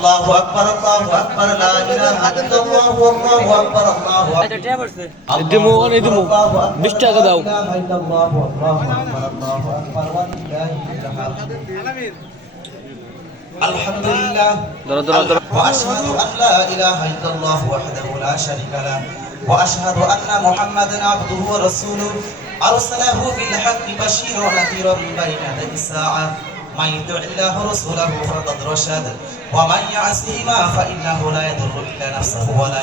الله أكبر الله أكبر لا إله إلا الله والله أكبر الله أكبر. دمو أنا دمو مش تغداو لا إله إلا الله والله أكبر الله أكبر ولله الحمد الحمد لله وأشهد أن لا إله إلا الله وحده لا شريك له. وأشهد أن محمدا عبده ورسوله. أرسله بالحق بشيرا ونذيرا بين يدي الساعة. من يطع الله ورسوله فقد رشد. ومن يعصهما فإنه لا يضر إلا نفسه ولا